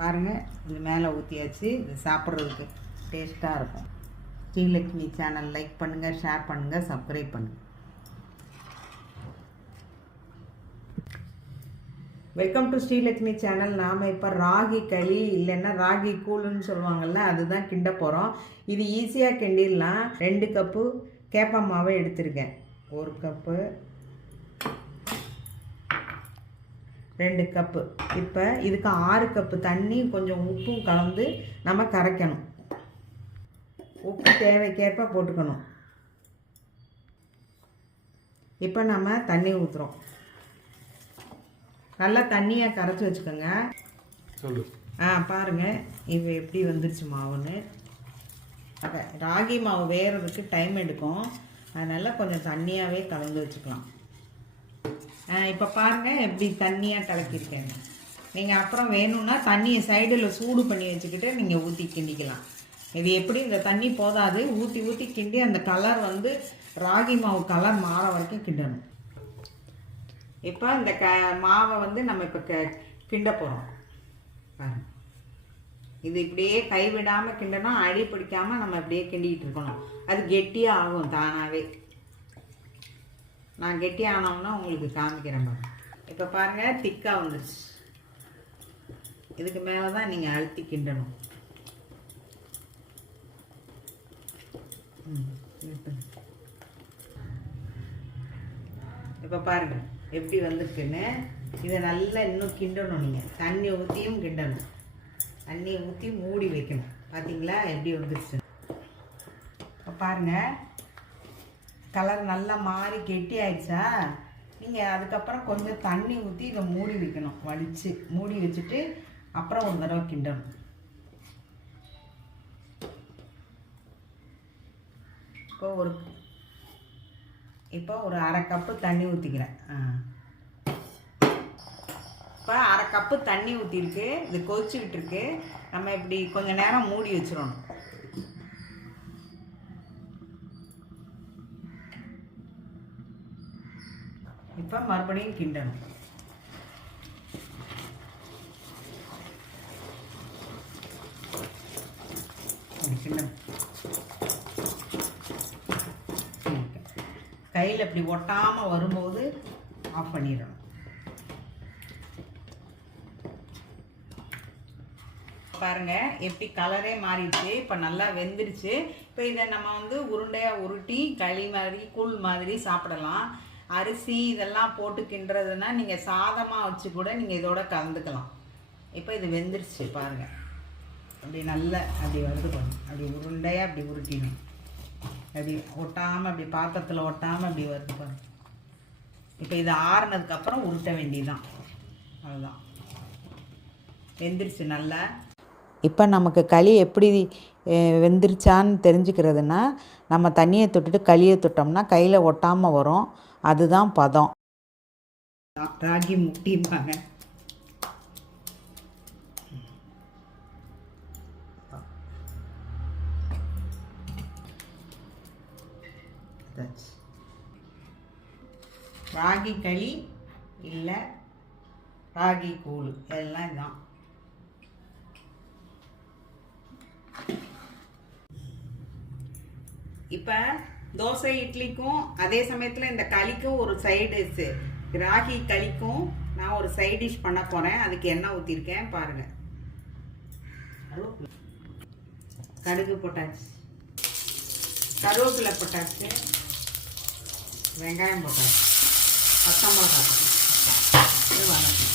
பாருங்கள், இது மேலே ஊற்றியாச்சு. இது சாப்பிட்றதுக்கு டேஸ்ட்டாக இருக்கும். ஸ்ரீலக்ஷ்மி சேனல் லைக் பண்ணுங்கள், ஷேர் பண்ணுங்கள், சப்ஸ்கிரைப் பண்ணுங்கள். Welcome to Srilakshmi channel. நாம் இப்போ ராகி களி இல்லைன்னா ராகி கூழுன்னு சொல்லுவாங்கள்ல, அதுதான் கிண்ட போகிறோம். இது ஈஸியாக கிண்டிடலாம். 2 கப்பு கேப்ப மாவை எடுத்திருக்கேன். 1 கப்பு, 2 கப்பு. இப்போ இதுக்கு 6 கப்பு தண்ணி கொஞ்சம் உப்பும் கலந்து நம்ம கரைக்கணும். உப்பு தேவைக்கேற்ப போட்டுக்கணும். இப்போ நம்ம தண்ணி ஊற்றுறோம். நல்லா தண்ணியை கரைச்சி வச்சுக்கோங்க. சொல்லு. பாருங்கள் இது எப்படி வந்துருச்சு மாவுன்னு. ராகி மாவு வேகிறதுக்கு டைம் எடுக்கும், அதனால் கொஞ்சம் தண்ணியாகவே கலந்து வச்சுக்கலாம். இப்போ பாருங்கள் எப்படி தண்ணியாக கலக்கியிருக்கேங்க. நீங்கள் அப்புறம் வேணும்னா தண்ணியை சைடில் சூடு பண்ணி வச்சுக்கிட்டு நீங்கள் ஊற்றி கிண்டிக்கலாம். இது எப்படி இந்த தண்ணி போதாது, ஊற்றி ஊற்றி கிண்டி அந்த கலர் வந்து ராகி மாவு கலர் மாற வரைக்கும் கிண்டணும். இப்போ இந்த மாவை வந்து நம்ம இப்போ கிண்ட போகிறோம். பாருங்கள், இது இப்படியே கைவிடாமல் கிண்டணும், அடி பிடிக்காமல் நம்ம இப்படியே கிண்டிக்கிட்டு இருக்கணும். அது கெட்டியாக ஆகும் தானாகவே. நான் கெட்டியானோம்னா உங்களுக்கு காமிக்கிறேன் பாருங்கள். இப்போ பாருங்கள் திக்காக வந்துடுச்சு. இதுக்கு மேலே தான் நீங்கள் அழுத்தி கிண்டணும். இப்போ பாருங்கள் எப்படி வந்திருக்குன்னு. இதை நல்லா இன்னும் கிண்டணும். நீங்கள் தண்ணி ஊற்றியும் கிண்டணும். தண்ணியை ஊற்றி மூடி வைக்கணும். பார்த்தீங்களா எப்படி வந்துருச்சு. இப்போ பாருங்கள் கலர் நல்லா மாறி கெட்டி ஆயிடுச்சா. நீங்கள் அதுக்கப்புறம் கொஞ்சம் தண்ணி ஊற்றி இதை மூடி வைக்கணும். வலித்து மூடி வச்சுட்டு அப்புறம் ஒரு தடவை கிண்டணும். இப்போ ஒரு 1/2 கப்பு தண்ணி ஊற்றிக்கிறேன். இப்போ 1/2 கப்பு தண்ணி ஊற்றிருக்கு. இது கொதிச்சுக்கிட்டு இருக்கு. நம்ம இப்படி கொஞ்சம் நேரம் மூடி வச்சிடணும். இப்போ மறுபடியும் கிண்டணும். கிண்டணும். கையில் இப்படி ஒட்டாமல் வரும்போது ஆஃப் பண்ணிடணும். பாருங்கள் எப்படி கலரே மாறிடுச்சு. இப்போ நல்லா வெந்துடுச்சு. இப்போ இதை நம்ம வந்து உருண்டையாக உருட்டி களி மாதிரி கூழ் மாதிரி சாப்பிடலாம். அரிசி இதெல்லாம் போட்டு கிண்டுறதுன்னா நீங்கள் சாதமாக வச்சு கூட நீங்கள் இதோட கலந்துக்கலாம். இப்போ இது வெந்துருச்சு பாருங்கள். அப்படி நல்லா அப்படி வருது பாருங்கள். அப்படி உருண்டையாக அப்படி உருட்டினேன். அப்படி ஒட்டாமல் அப்படி பாத்திரத்தில் ஒட்டாமல் அப்படி வருது பாருங்கள். இப்போ இது ஆறுனதுக்கப்புறம் உருட்ட வேண்டியதுதான். அதுதான் வெந்துருச்சு நல்லா. இப்போ நமக்கு களி எப்படி வெந்துருச்சான்னு தெரிஞ்சுக்கிறதுனா நம்ம தண்ணியை தொட்டுட்டு களியை தொட்டோம்னா கையில் ஒட்டாமல் வரும். அதுதான் பதம். ராகி முட்டிப்பாங்க. ராகி களி இல்லை ராகி கூழ் எல்லாம் இதுதான். இப்போ தோசை இட்லிக்கும் அதே சமயத்தில் இந்த களிக்கும் ஒரு சைடு ராகி களிக்கும் நான் ஒரு சைட் டிஷ் பண்ண போகிறேன். அதுக்கு எண்ணெய் ஊற்றிருக்கேன் பாருங்கள். கடுகு போட்டாச்சு, கருவேப்பிலை போட்டாச்சு, வெங்காயம் போட்டாச்சு, பச்சை மிளகாய் இது வதக்கணும்.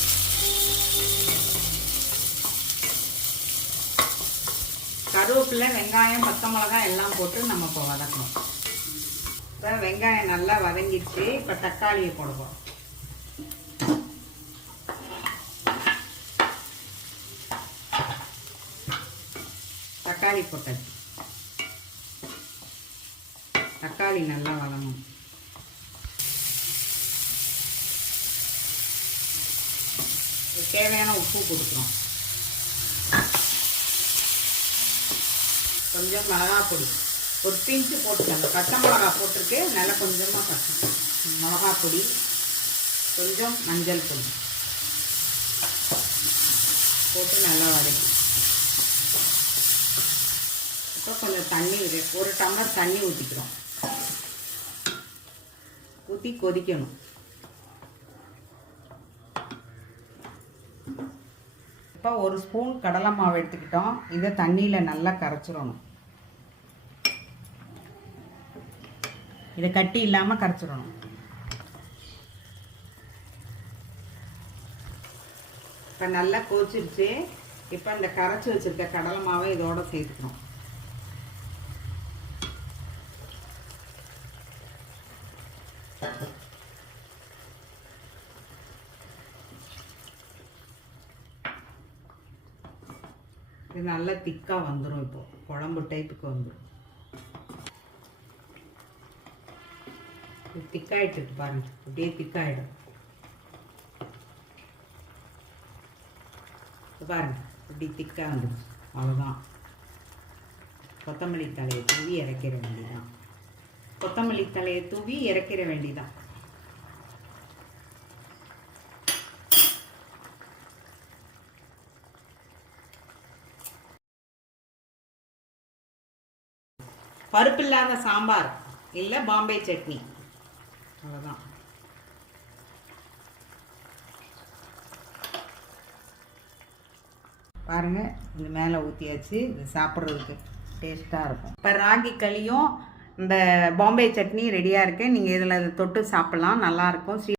கருவேப்பிலை வெங்காயம் பச்சை மிளகாய் எல்லாம் போட்டு நம்ம இப்போ வதக்கணும். இப்போ வெங்காயம் நல்லா வதங்கிடுச்சு. இப்போ தக்காளியை போடுவோம். தக்காளி போட்டாச்சு. தக்காளி நல்லா வதங்கணும். தேவையான உப்பு கொடுக்குறோம். கொஞ்சம் மிளகாய் பொடி ஒரு பிஞ்சு போட்டுக்கோங்க. பச்சை மிளகா போட்டிருக்கு, நல்லா கொஞ்சமாக மிளகாய் பொடி, கொஞ்சம் மஞ்சள் பொடி, போட்டு நல்லா வதக்கி இப்போ கொஞ்சம் தண்ணி ஒரு டம்ளர் தண்ணி ஊற்றிக்கிறோம். ஊற்றி கொதிக்கணும். இப்போ ஒரு ஸ்பூன் கடலை மாவு எடுத்துக்கிட்டோம். இதை தண்ணியில் நல்லா கரைச்சிடணும். இதை கட்டி இல்லாமல் கரைச்சிடணும். இப்போ நல்லா கொதிச்சிருச்சு. இப்போ இந்த கரைச்சி வச்சுருக்க கடலை மாவை இதோட சேர்த்துக்கணும். இது நல்லா திக்காக வந்துடும். இப்போது குழம்பு டைப்புக்கு வந்துடும். இது திக்காயிட்டு பாருங்க, அப்படியே திக்காயிடும் பாருங்க, இப்படி திக்காக வந்துடுச்சு. அவ்வளோதான். கொத்தமல்லி தலையை தூவி இறக்கிற வேண்டியதான். கொத்தமல்லி தலையை தூவி இறக்கிற வேண்டியதான். பருப்பு இல்லாத சாம்பார் இல்லை பாம்பே சட்னி, அவ்வளோதான். பாருங்கள், இது மேலே ஊற்றியாச்சு. இது சாப்பிட்றதுக்கு டேஸ்ட்டாக இருக்கும். இப்போ ராகி களியும் இந்த பாம்பே சட்னி ரெடியாக இருக்குது. நீங்கள் இதில் தொட்டு சாப்பிட்லாம், நல்லாயிருக்கும்.